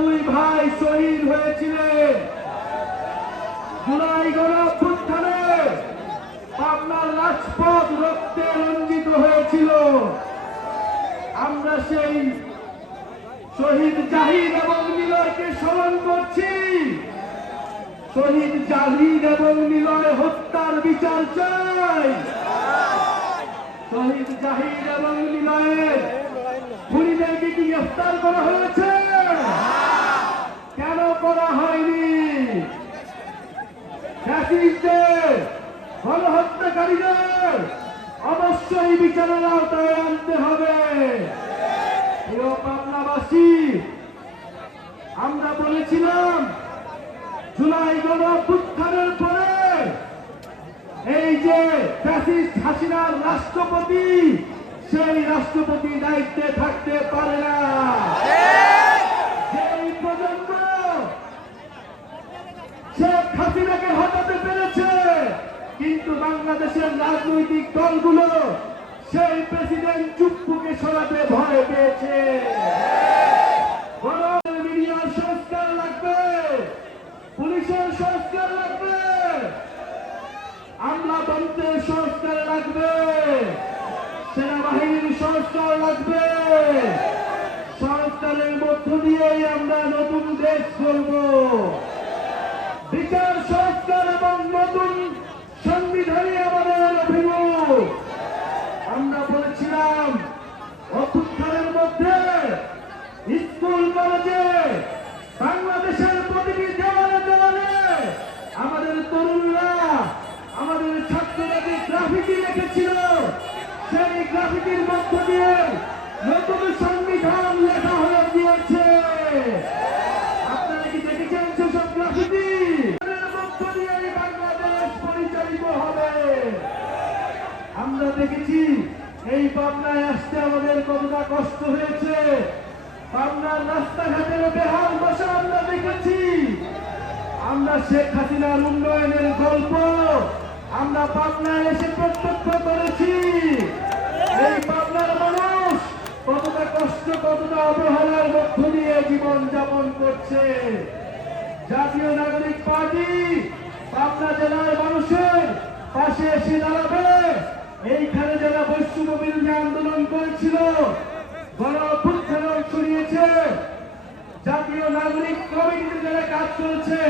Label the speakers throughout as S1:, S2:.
S1: দুই ভাই শহীদ হয়েছিলেন। জুলাই গণঅভ্যুত্থানে পাবনার রাজপথ রক্তে রঞ্জিত হয়েছিল। আমরা সেই শহীদ জাহিদ এবং স্মরণ করছি। শহীদ জাহিদ এবং নিলয় হত্যার বিচার চাই। শহীদ জাহিদ এবং নিলয়ের ফ্যাসিস্টদের গণহত্যাকারীদের অবশ্যই বিচারের আওতায় আনতে হবে। আমরা বলেছিলাম, জুলাই গণ পরে এই যে ফ্যাসিস্ট হাসিনার রাষ্ট্রপতি, সেই রাষ্ট্রপতি দায়িত্বে থাকতে পারে না। কিন্তু বাংলাদেশের রাজনৈতিক দলগুলো সেই প্রেসিডেন্ট চুপ্পুকে সরাতে ভয় পেয়েছে। মিডিয়ার সংস্কারের মধ্য দিয়েই আমরা নতুন দেশ করব বিচার সংস্কার এবং নতুন সংবিধানে আমাদের অভিমুখ আমরা বলেছিলাম, অভ্যুত্থানের মধ্যে স্কুল, কলেজে, বাংলাদেশের প্রতিটি দেওয়ালে দেওয়ালে আমাদের তরুণরা, আমাদের ছাত্ররা যে গ্রাফিটি রেখেছিল। সেই গ্রাফিটির মধ্য দিয়ে নতুন আমরা দেখেছি, এই পাবনায় আসতে আমাদের কতটা কষ্ট হয়েছে। পাবনার রাস্তাঘাটের বেহাল দশা আমরা দেখেছি। আমরা শেখ হাসিনার উন্নয়নের গল্প আমরা পাবনায় এসে প্রত্যক্ষ করেছি। এই পাবনার মানুষ কতটা কষ্ট, কতটা অবহেলার মধ্য দিয়ে জীবন যাপন করছে। জাতীয় নাগরিক পার্টি পাবনা জেলার মানুষের পাশে এসে দাঁড়াবে। এইখানে যারা বৈষ্ণব বিরোধী আন্দোলন করেছিল, গণ জাতীয় নাগরিক কমিটিতে যারা কাজ করেছে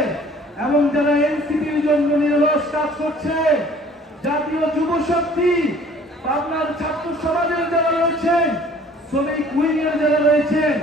S1: এবং যারা এনসিপির জন্য নিরলস কাজ করছে, জাতীয় যুব শক্তি, পাবনার ছাত্র সমাজের যারা রয়েছেন, শ্রমিক ইউনিয়নের যারা রয়েছেন